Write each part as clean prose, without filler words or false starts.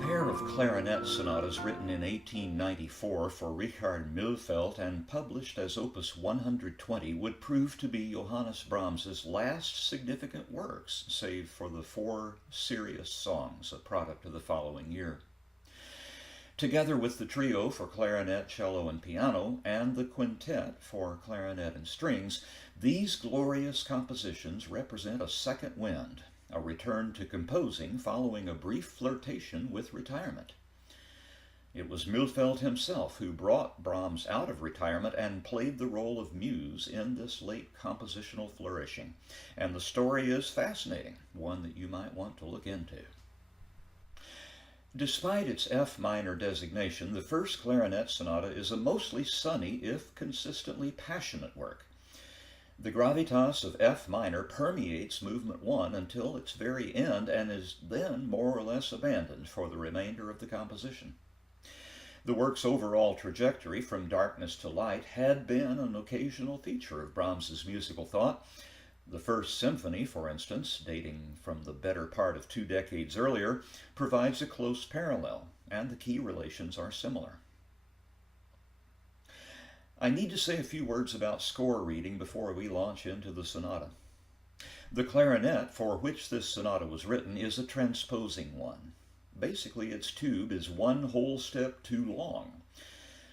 pair of clarinet sonatas written in 1894 for Richard Muelfeld and published as Opus 120 would prove to be Johannes Brahms's last significant works, save for the four serious songs, a product of the following year. Together with the trio for clarinet, cello, and piano, and the quintet for clarinet and strings, these glorious compositions represent a second wind, a return to composing following a brief flirtation with retirement. It was Muelfeld himself who brought Brahms out of retirement and played the role of muse in this late compositional flourishing. And the story is fascinating, one that you might want to look into. Despite its F minor designation, the first clarinet sonata is a mostly sunny, if consistently passionate work. The gravitas of F minor permeates movement 1 until its very end and is then more or less abandoned for the remainder of the composition. The work's overall trajectory from darkness to light had been an occasional feature of Brahms's musical thought. The First Symphony, for instance, dating from the better part of 2 decades earlier, provides a close parallel, and the key relations are similar. I need to say a few words about score reading before we launch into the sonata. The clarinet for which this sonata was written is a transposing one. Basically, its tube is one whole step too long,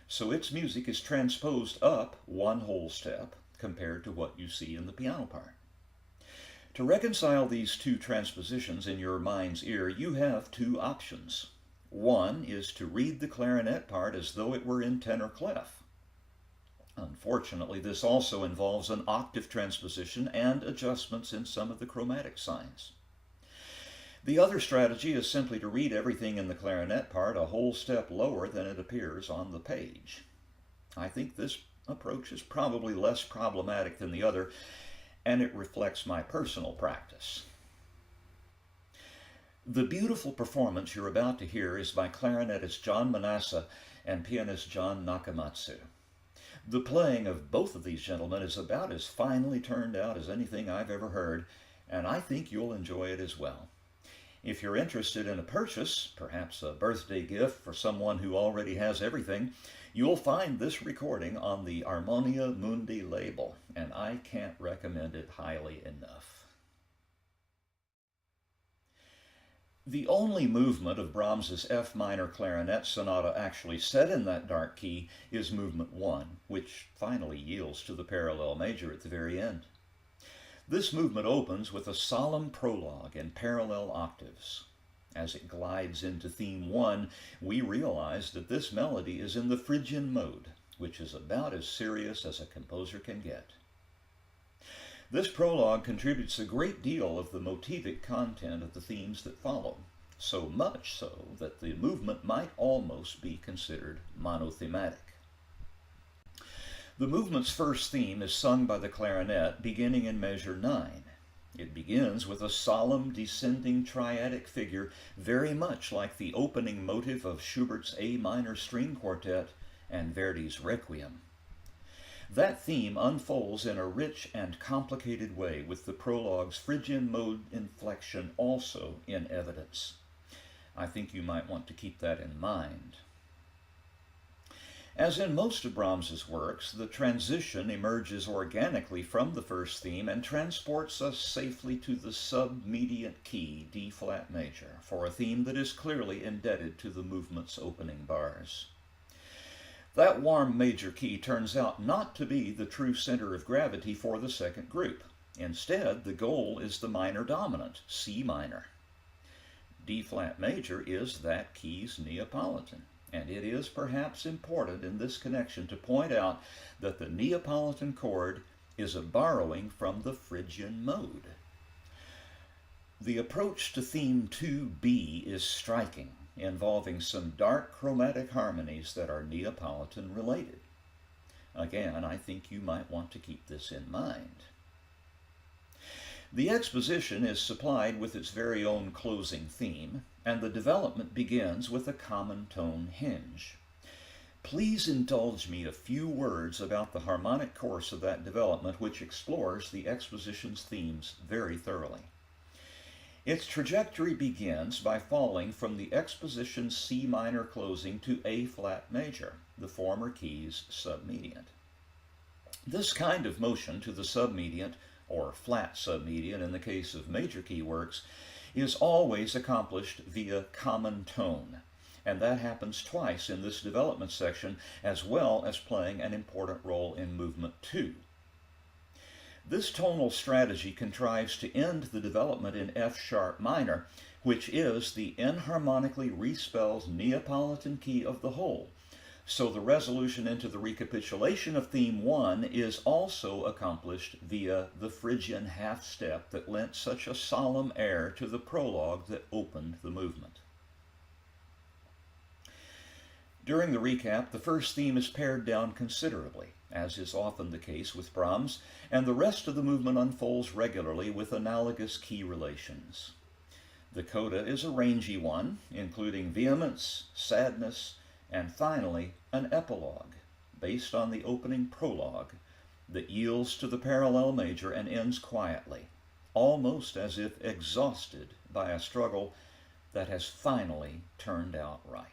so its music is transposed up one whole step compared to what you see in the piano part. To reconcile these two transpositions in your mind's ear, you have two options. One is to read the clarinet part as though it were in tenor clef. Unfortunately, this also involves an octave transposition and adjustments in some of the chromatic signs. The other strategy is simply to read everything in the clarinet part a whole step lower than it appears on the page. I think this approach is probably less problematic than the other, and it reflects my personal practice. The beautiful performance you're about to hear is by clarinetist John Manassa and pianist John Nakamatsu. The playing of both of these gentlemen is about as finely turned out as anything I've ever heard, and I think you'll enjoy it as well. If you're interested in a purchase, perhaps a birthday gift for someone who already has everything, you'll find this recording on the Harmonia Mundi label, and I can't recommend it highly enough. The only movement of Brahms's F minor clarinet sonata actually set in that dark key is movement 1, which finally yields to the parallel major at the very end. This movement opens with a solemn prologue in parallel octaves. As it glides into theme 1, we realize that this melody is in the Phrygian mode, which is about as serious as a composer can get. This prologue contributes a great deal of the motivic content of the themes that follow, so much so that the movement might almost be considered monothematic. The movement's first theme is sung by the clarinet beginning in measure 9. It begins with a solemn descending triadic figure very much like the opening motive of Schubert's A minor string quartet and Verdi's Requiem. That theme unfolds in a rich and complicated way, with the prologue's Phrygian mode inflection also in evidence. I think you might want to keep that in mind. As in most of Brahms's works, the transition emerges organically from the first theme and transports us safely to the sub-mediant key, D-flat major, for a theme that is clearly indebted to the movement's opening bars. That warm major key turns out not to be the true center of gravity for the second group. Instead, the goal is the minor dominant, C minor. D-flat major is that key's Neapolitan, and it is perhaps important in this connection to point out that the Neapolitan chord is a borrowing from the Phrygian mode. The approach to theme 2B is striking, involving some dark chromatic harmonies that are Neapolitan related. Again, I think you might want to keep this in mind. The exposition is supplied with its very own closing theme, and the development begins with a common tone hinge. Please indulge me a few words about the harmonic course of that development, which explores the exposition's themes very thoroughly. Its trajectory begins by falling from the exposition C minor closing to A flat major, the former key's submediant. This kind of motion to the submediant, or flat submediant in the case of major key works, is always accomplished via common tone, and that happens twice in this development section, as well as playing an important role in movement 2. This tonal strategy contrives to end the development in F sharp minor, which is the enharmonically respelled Neapolitan key of the whole. So the resolution into the recapitulation of theme 1 is also accomplished via the Phrygian half step that lent such a solemn air to the prologue that opened the movement. During the recap, the first theme is pared down considerably, as is often the case with Brahms, and the rest of the movement unfolds regularly with analogous key relations. The coda is a rangy one, including vehemence, sadness, and finally an epilogue, based on the opening prologue, that yields to the parallel major and ends quietly, almost as if exhausted by a struggle that has finally turned out right.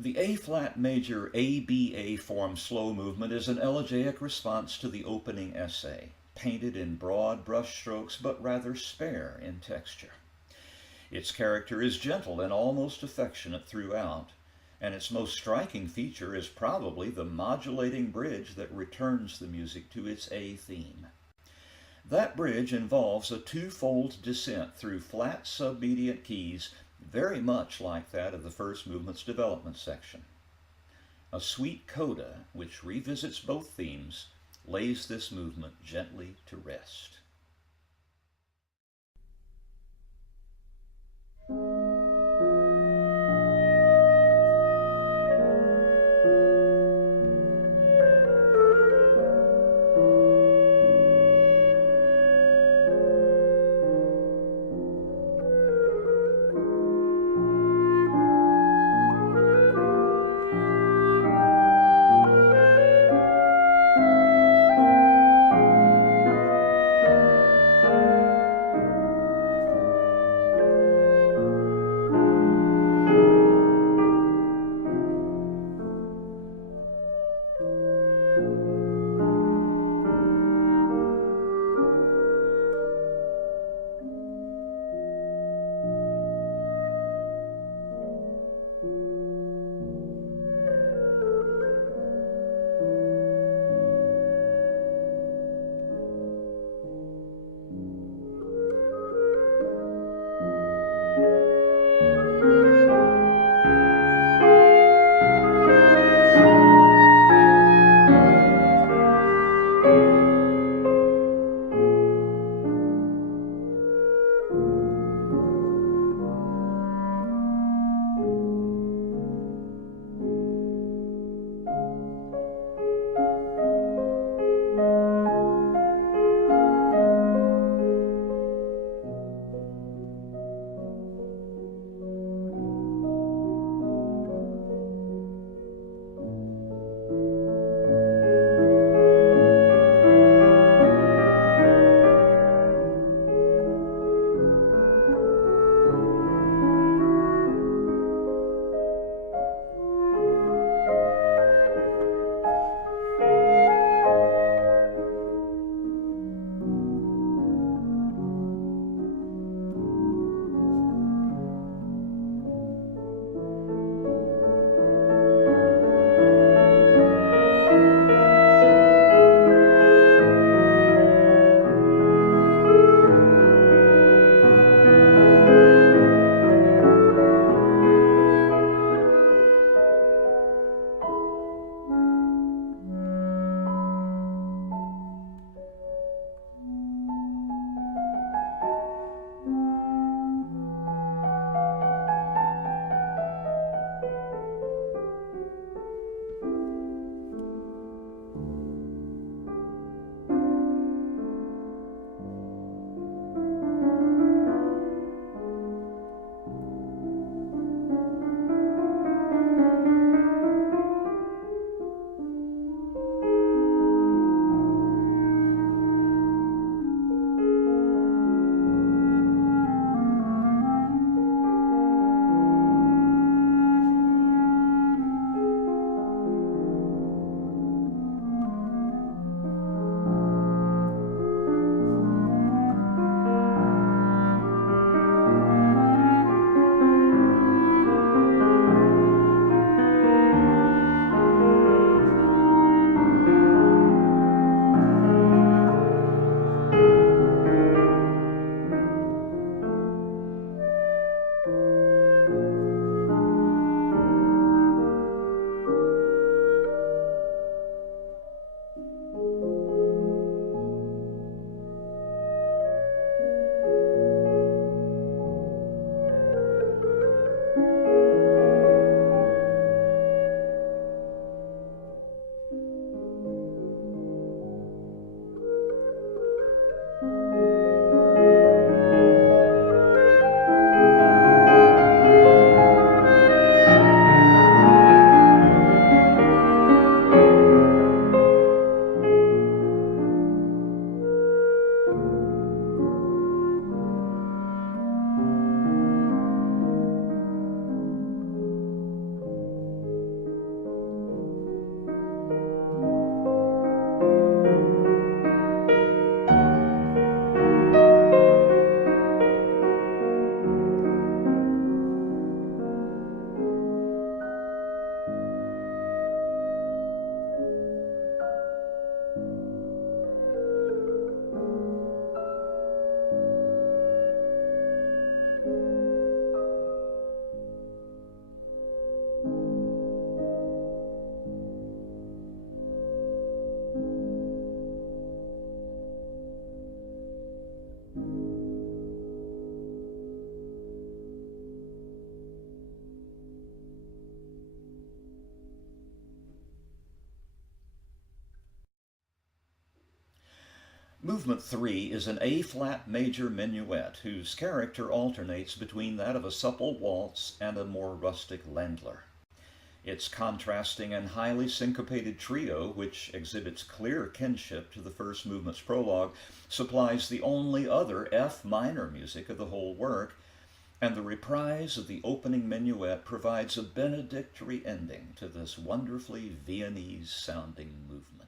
The A-flat major ABA form slow movement is an elegiac response to the opening essay, painted in broad brush strokes but rather spare in texture. Its character is gentle and almost affectionate throughout, and its most striking feature is probably the modulating bridge that returns the music to its A theme. That bridge involves a twofold descent through flat submediate keys, very much like that of the first movement's development section. A sweet coda, which revisits both themes, lays this movement gently to rest. Movement 3 is an A-flat major minuet whose character alternates between that of a supple waltz and a more rustic Ländler. Its contrasting and highly syncopated trio, which exhibits clear kinship to the first movement's prologue, supplies the only other F minor music of the whole work, and the reprise of the opening minuet provides a benedictory ending to this wonderfully Viennese-sounding movement.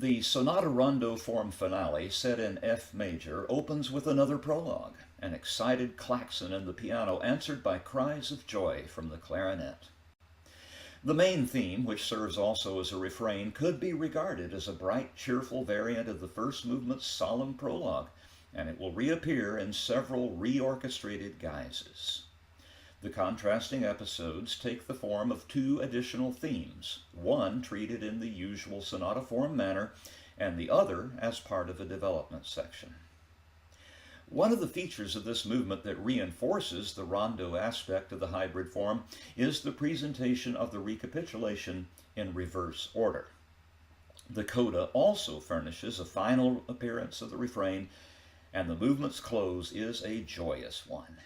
The Sonata Rondo form finale, set in F major, opens with another prologue, an excited klaxon in the piano answered by cries of joy from the clarinet. The main theme, which serves also as a refrain, could be regarded as a bright, cheerful variant of the first movement's solemn prologue, and it will reappear in several reorchestrated guises. The contrasting episodes take the form of two additional themes, one treated in the usual sonata form manner, and the other as part of a development section. One of the features of this movement that reinforces the rondo aspect of the hybrid form is the presentation of the recapitulation in reverse order. The coda also furnishes a final appearance of the refrain, and the movement's close is a joyous one.